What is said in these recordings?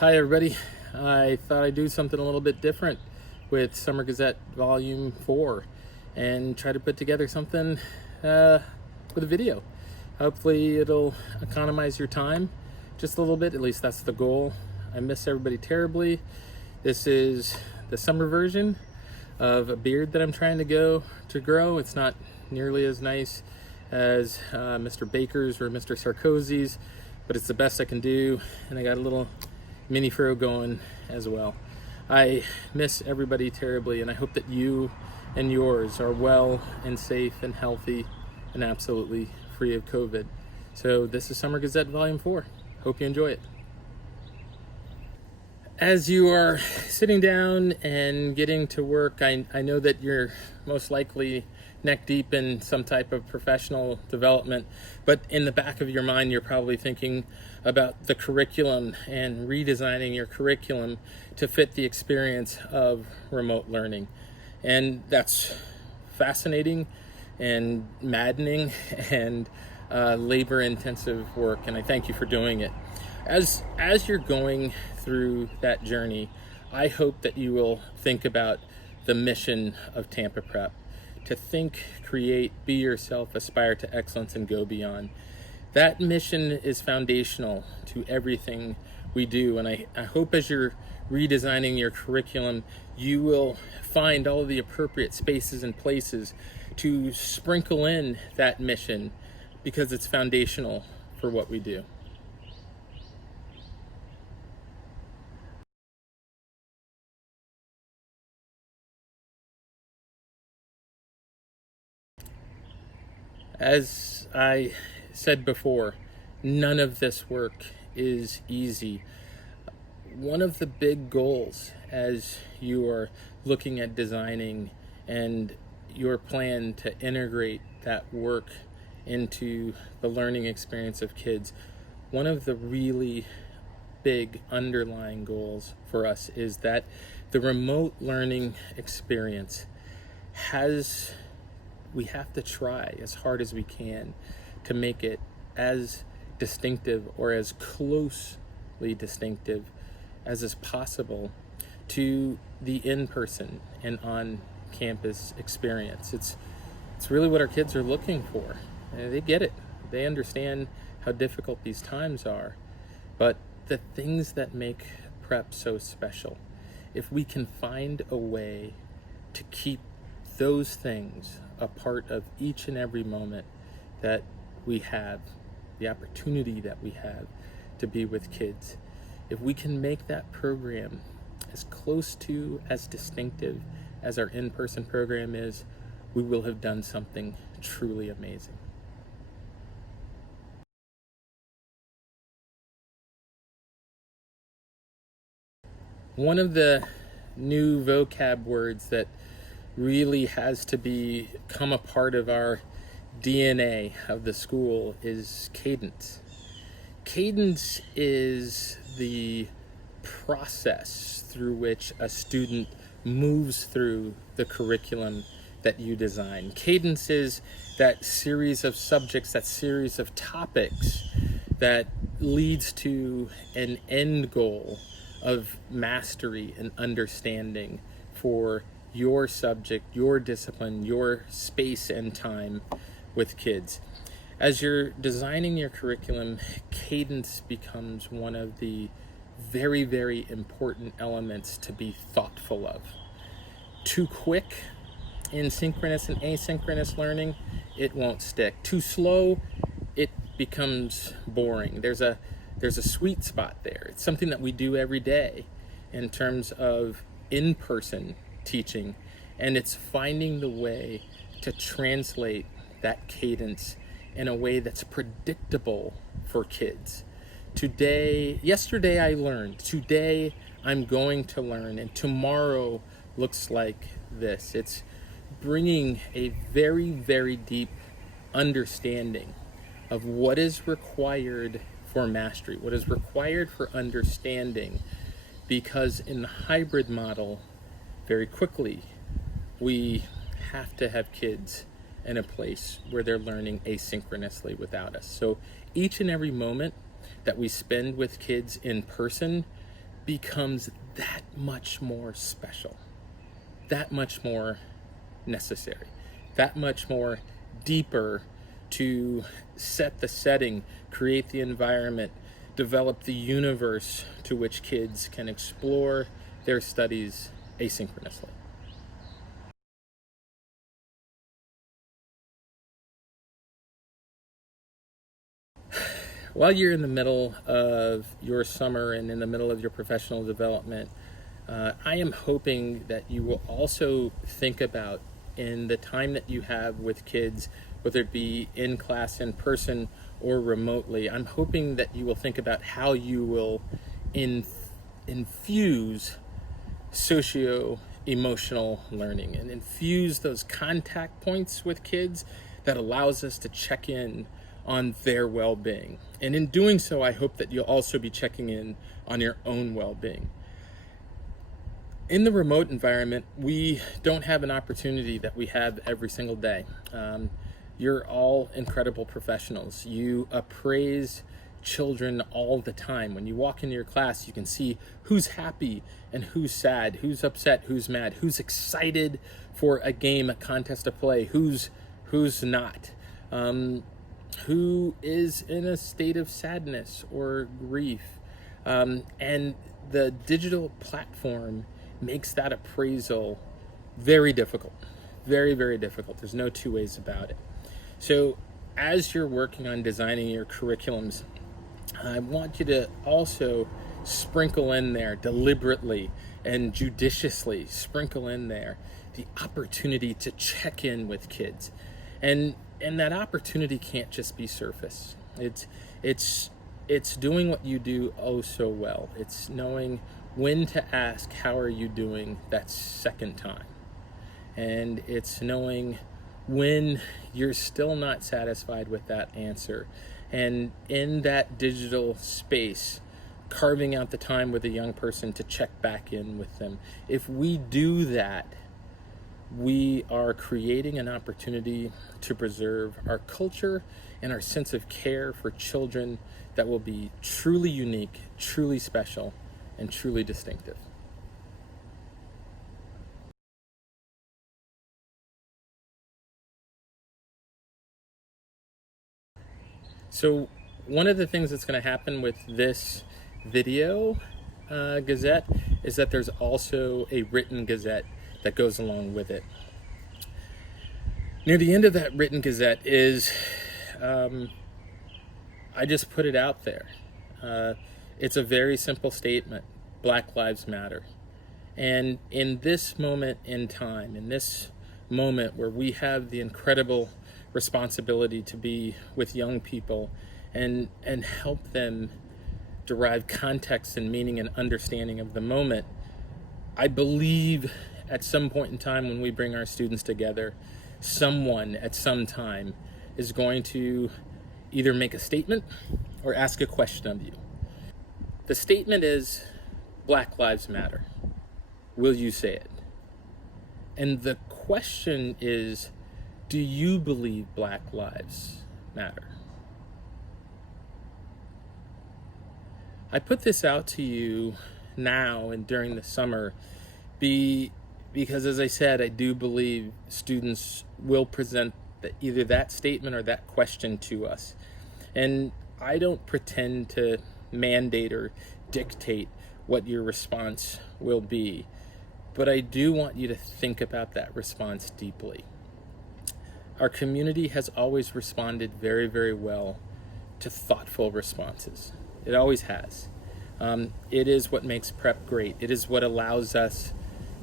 Hi everybody. I thought I'd do something a little bit different with Summer Gazette Volume 4 and try to put together something with a video. Hopefully it'll economize your time just a little bit, at least that's the goal. I miss everybody terribly. This is the summer version of a beard that I'm trying to grow. It's not nearly as nice as Mr. Baker's or Mr. Sarkozy's, but it's the best I can do, and I got a little mini fro going as well. I miss everybody terribly, and I hope that you and yours are well and safe and healthy and absolutely free of COVID. So this is Summer Gazette Volume 4. Hope you enjoy it. As you are sitting down and getting to work, I know that you're most likely neck deep in some type of professional development, but in the back of your mind, you're probably thinking about the curriculum and redesigning your curriculum to fit the experience of remote learning. And that's fascinating and maddening and labor-intensive work, and I thank you for doing it. As you're going through that journey, I hope that you will think about the mission of Tampa Prep: to think, create, be yourself, aspire to excellence, and go beyond. That mission is foundational to everything we do, and I hope as you're redesigning your curriculum, you will find all of the appropriate spaces and places to sprinkle in that mission, because it's foundational for what we do. As I said before, none of this work is easy. One of the big goals as you are looking at designing and your plan to integrate that work into the learning experience of kids, one of the really big underlying goals for us is that the remote learning experience we have to try as hard as we can to make it as distinctive or as closely distinctive as is possible to the in-person and on-campus experience. It's really what our kids are looking for. They get it. They understand how difficult these times are. But the things that make prep so special, if we can find a way to keep those things a part of each and every moment that we have, the opportunity that we have to be with kids, if we can make that program as close to, as distinctive as our in-person program is, we will have done something truly amazing. One of the new vocab words that really has to become a part of our DNA of the school is cadence. Cadence is the process through which a student moves through the curriculum that you design. Cadence is that series of subjects, that series of topics that leads to an end goal of mastery and understanding for your subject, your discipline, your space and time with kids. As you're designing your curriculum, cadence becomes one of the very, very important elements to be thoughtful of. Too quick in synchronous and asynchronous learning, it won't stick. Too slow, it becomes boring. There's a sweet spot there. It's something that we do every day in terms of in-person teaching, and it's finding the way to translate that cadence in a way that's predictable for kids. Yesterday I learned, today I'm going to learn, and tomorrow looks like this. It's bringing a very, very deep understanding of what is required for mastery, what is required for understanding, because in the hybrid model, very quickly, we have to have kids in a place where they're learning asynchronously without us. So each and every moment that we spend with kids in person becomes that much more special, that much more necessary, that much more deeper to set the setting, create the environment, develop the universe to which kids can explore their studies asynchronously. While you're in the middle of your summer and in the middle of your professional development, I am hoping that you will also think about, in the time that you have with kids, whether it be in class, in person, or remotely, I'm hoping that you will think about how you will infuse socio-emotional learning and infuse those contact points with kids that allows us to check in on their well-being. And in doing so, I hope that you'll also be checking in on your own well-being. In the remote environment, we don't have an opportunity that we have every single day. You're all incredible professionals. You appraise children all the time. When you walk into your class, you can see who's happy and who's sad, who's upset, who's mad, who's excited for a game, a contest, a play, who's not, who is in a state of sadness or grief. And the digital platform makes that appraisal very difficult, very, very difficult. There's no two ways about it. So as you're working on designing your curriculums, I want you to also sprinkle in there deliberately and judiciously, sprinkle in there the opportunity to check in with kids. And that opportunity can't just be surface. It's doing what you do oh so well. It's knowing when to ask, how are you doing, that second time. And it's knowing when you're still not satisfied with that answer. And in that digital space, carving out the time with a young person to check back in with them. If we do that, we are creating an opportunity to preserve our culture and our sense of care for children that will be truly unique, truly special, and truly distinctive. So one of the things that's going to happen with this video gazette is that there's also a written gazette that goes along with it. Near the end of that written gazette is, I just put it out there. It's a very simple statement: Black Lives Matter. And in this moment in time, in this moment where we have the incredible responsibility to be with young people and help them derive context and meaning and understanding of the moment, I believe at some point in time when we bring our students together, someone at some time is going to either make a statement or ask a question of you. The statement is, Black Lives Matter. Will you say it? And the question is, do you believe Black lives matter? I put this out to you now and during the summer because, as I said, I do believe students will present either that statement or that question to us. And I don't pretend to mandate or dictate what your response will be, but I do want you to think about that response deeply. Our community has always responded very, very well to thoughtful responses. It always has. It is what makes prep great. It is what allows us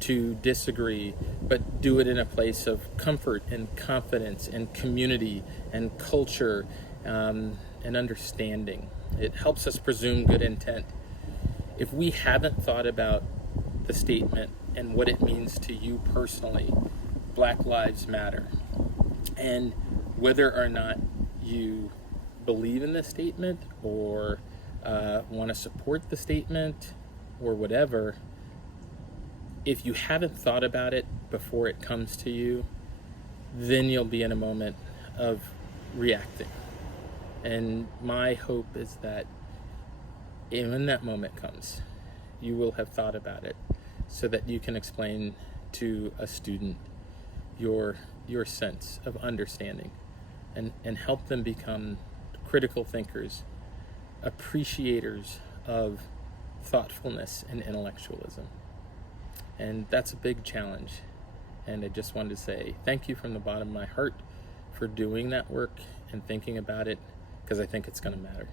to disagree, but do it in a place of comfort and confidence and community and culture and understanding. It helps us presume good intent. If we haven't thought about the statement and what it means to you personally, Black Lives Matter, and whether or not you believe in the statement or want to support the statement or whatever, if you haven't thought about it before it comes to you, then you'll be in a moment of reacting. And my hope is that when that moment comes, you will have thought about it so that you can explain to a student your sense of understanding and help them become critical thinkers, appreciators of thoughtfulness and intellectualism. And that's a big challenge. And I just wanted to say thank you from the bottom of my heart for doing that work and thinking about it, because I think it's going to matter.